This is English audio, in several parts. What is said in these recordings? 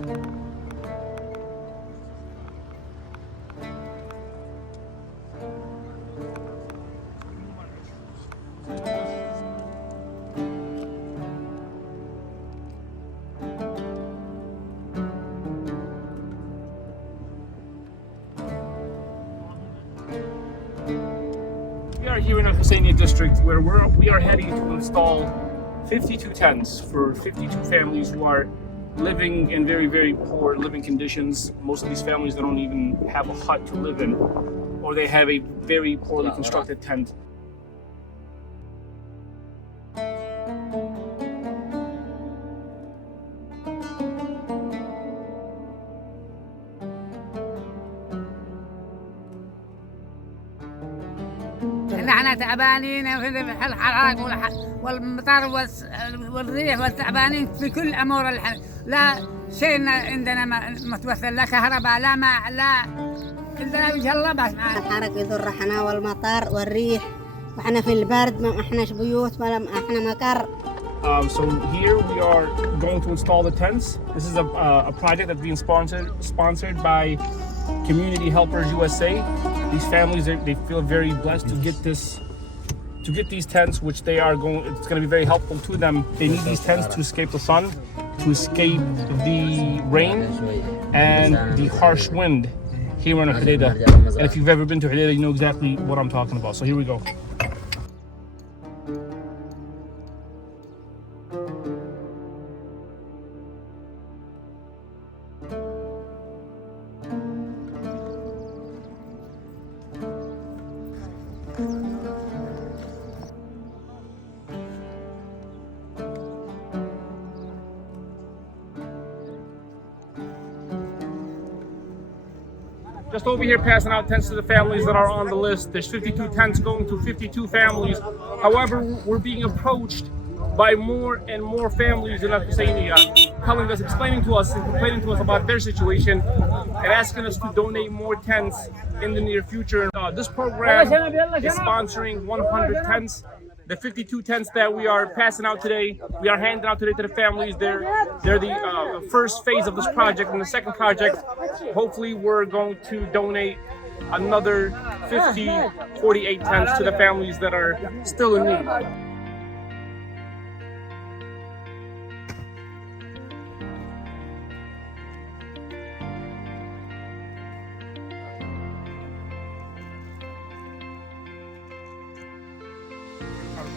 We are here in the Hodadah district where we are heading to install 52 tents for 52 families who are living in very, very poor living conditions. Most of these families, they don't even have a hut to live in, or they have a very poorly constructed tent. احنا تعبانين في الحراق والمطر والريح والتعبانين في كل امور لا شيء عندنا متوفر، لا كهرباء لا ماء لا عندنا وجه الله بس. الحرق يضرحنا والمطر والريح واحنا في البرد، ما احناش بيوت ولا احنا مقر. So here we are going to install the tents. This is a project that's being sponsored by Community Helpers USA. These families, they feel very blessed to get these tents, which it's going to be very helpful to them. They need these tents to escape the sun, to escape the rain and the harsh wind here in Hodadah. And if you've ever been to Hodadah, you know exactly what I'm talking about. So here we go. Just over here passing out tents to the families that are on the list. There's 52 tents going to 52 families. However, we're being approached by more and more families in Hodadah, explaining to us and complaining to us about their situation and asking us to donate more tents in the near future. This program is sponsoring 100 tents. The 52 tents that we are passing out today, we are handing out today to the families. They're the first phase of this project. In the second project, hopefully we're going to donate another 48 tents to the families that are still in need.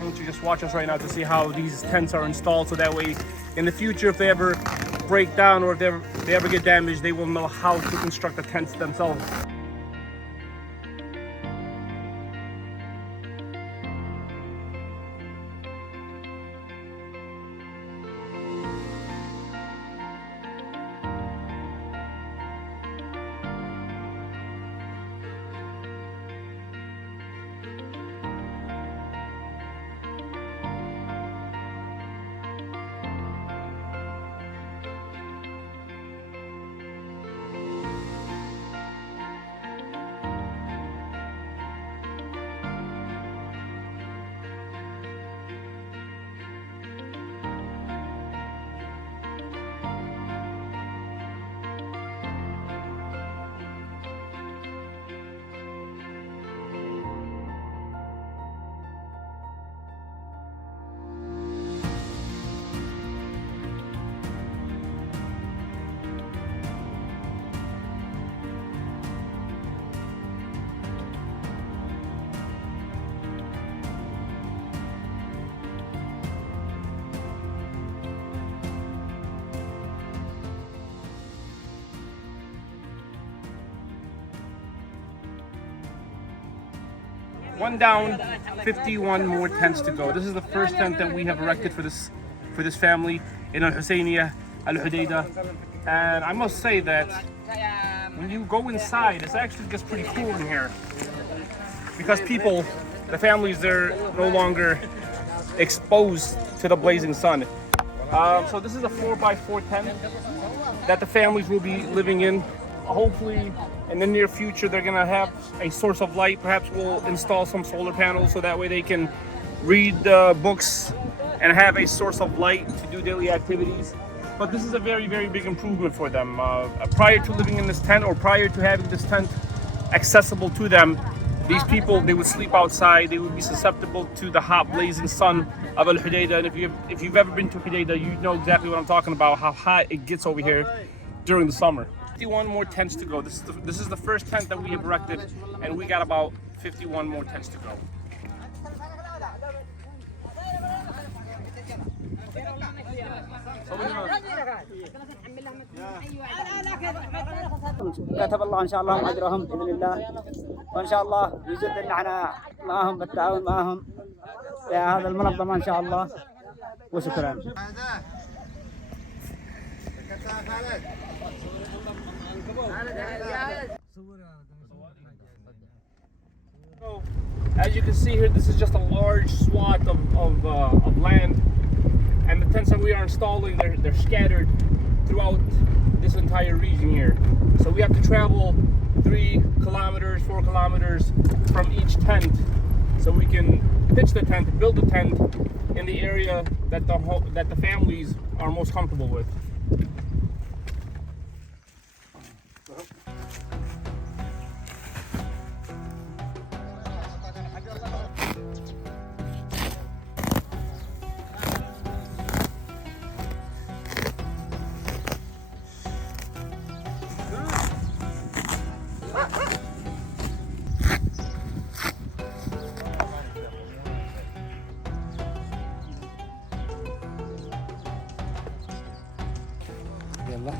To just watch us right now to see how these tents are installed, so that way in the future, if they ever break down or if they ever get damaged, they will know how to construct the tents themselves. One down, 51 more tents to go. This is the first tent that we have erected for this family in Hodadah. And I must say that when you go inside, it's actually just pretty cool in here, because the families, they're no longer exposed to the blazing sun. So this is a 4x4 tent that the families will be living in. Hopefully in the near future they're gonna have a source of light. Perhaps we'll install some solar panels so that way they can read books and have a source of light to do daily activities. But this is a very, very big improvement for them. Prior to living in this tent, or prior to having this tent accessible to them, these people, they would sleep outside. They would be susceptible to the hot, blazing sun of Al Hodadah. And if you've ever been to Hodadah, you know exactly what I'm talking about. How hot it gets over here during the summer. 51 more tents to go. This is the first tent that we have erected, and we got about 51 more tents to go. كتب الله إن شاء الله أجرهم بإذن الله، وإن شاء الله يزيد معنا معهم بالتعاون معهم في هذا المنظمة إن شاء الله، وشكرا. As you can see here, this is just a large swath of land, and the tents that we are installing, they're scattered throughout this entire region here. So we have to travel 3 kilometers, 4 kilometers from each tent, so we can pitch the tent, build the tent in the area that the families are most comfortable with. يلا.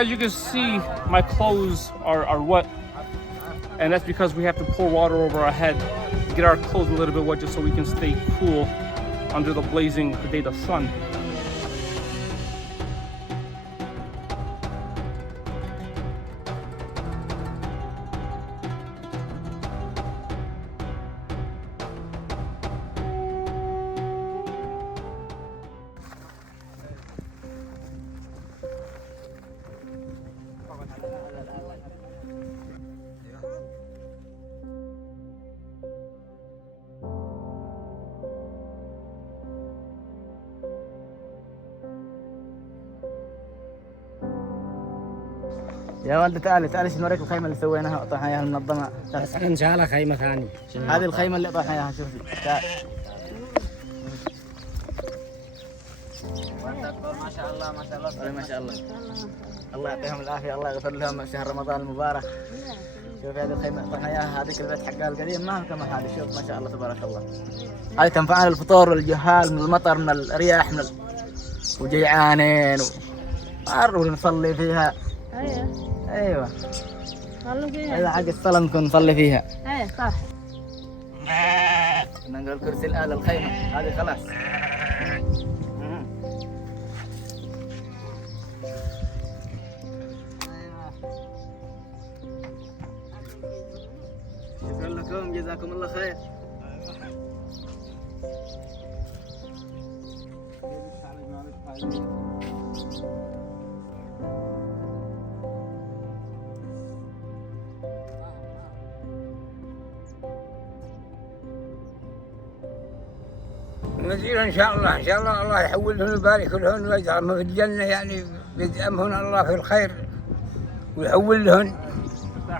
As you can see, my clothes are wet, and that's because we have to pour water over our head to get our clothes a little bit wet, just so we can stay cool under the blazing Hodadah sun. يا ولد تعالي تعالي نوريك الخيمة اللي سويناها وطحنا اياها المنظمة. بس احنا نشالها خيمة ثانية. هذه الخيمة اللي طحنا اياها، شوفي. تعال. ما شاء الله ما شاء الله ما شاء الله. الله يعطيهم العافية، الله يغفر لهم شهر رمضان المبارك. شوفي هذه الخيمة طحنا اياها، هذيك البيت حقها القديم ما هو كما هذه، شوف ما شاء الله تبارك الله. هذه تنفعنا للفطور والجهال من المطر من الرياح من وجيعانين ونروح نصلي فيها. ايوه صلوا فيها. هذا حق الصلاة نكون نصلي فيها. ايه صح. نقول كرسي الآن الخيمة هذه خلاص. شكرا لكم، جزاكم الله خير. نزيل ان شاء الله، ان شاء الله الله يحولهم ويبارك لهم ويجعلهم في الجنه، يعني بيدأمهم الله في الخير ويحولهن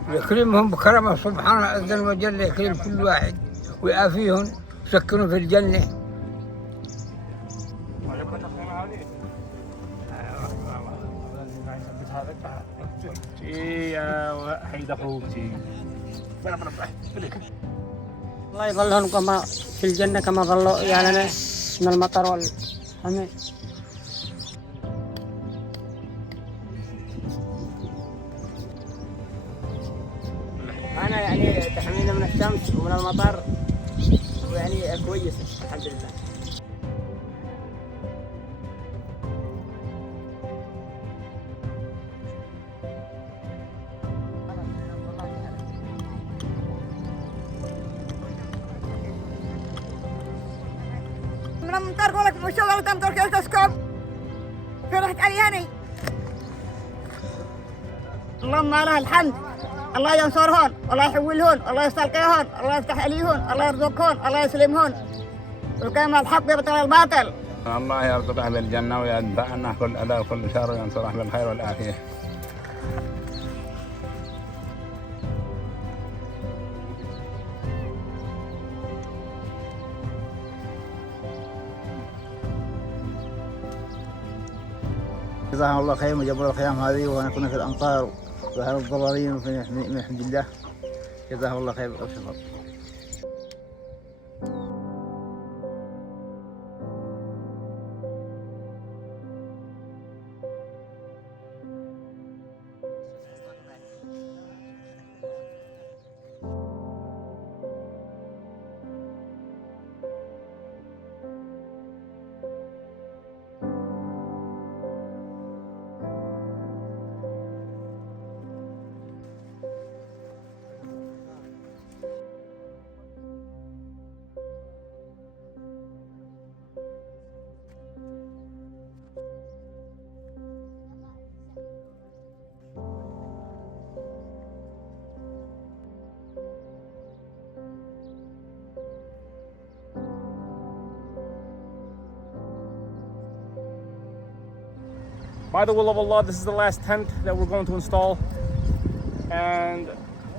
ويكرمهم بكرمه سبحانه عز وجل، يكرم كل واحد ويعافيهم، يسكنهم في الجنة. الله يظلهم كما في الجنة كما ظلوا يعني من المطر والحمل. أنا يعني تحمينا من الشمس ومن المطر ويعني كويس الحمد لله. من المطر لك مشغل تمطر كيف تسكب فرحت عليهني. اللهم له الحمد، الله ينصرهن، الله يحولهن، الله يستلقيهن، الله يفتح عليهن، الله يرزقهن، الله يسلمهن، وكما الحق يبطل الباطل. الله يرزقه بالجنة ويدفعنا كل أذى وكل شر وينصره بالخير والعافية. جزاهم الله خير وجبروا الخيام هذه، ونكون في الأمطار وأهل الضررين من حمد الله. جزاهم الله خير وشكرا. By the will of Allah, this is the last tent that we're going to install, and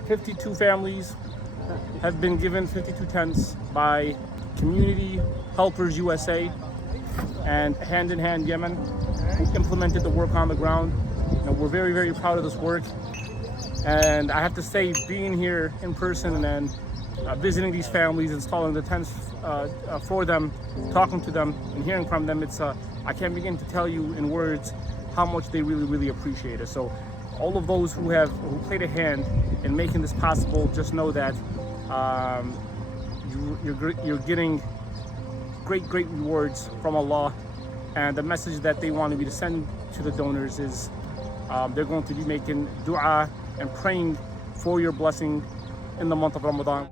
52 families have been given 52 tents by Community Helpers USA and Hand in Hand Yemen, who implemented the work on the ground. We're very, very proud of this work, and I have to say, being here in person and then visiting these families, installing the tents for them, talking to them and hearing from them, I can't begin to tell you in words how much they really, really appreciate it. So all of those who played a hand in making this possible, just know that you're getting great rewards from Allah. And the message that they wanted me to send to the donors is they're going to be making dua and praying for your blessing in the month of Ramadan.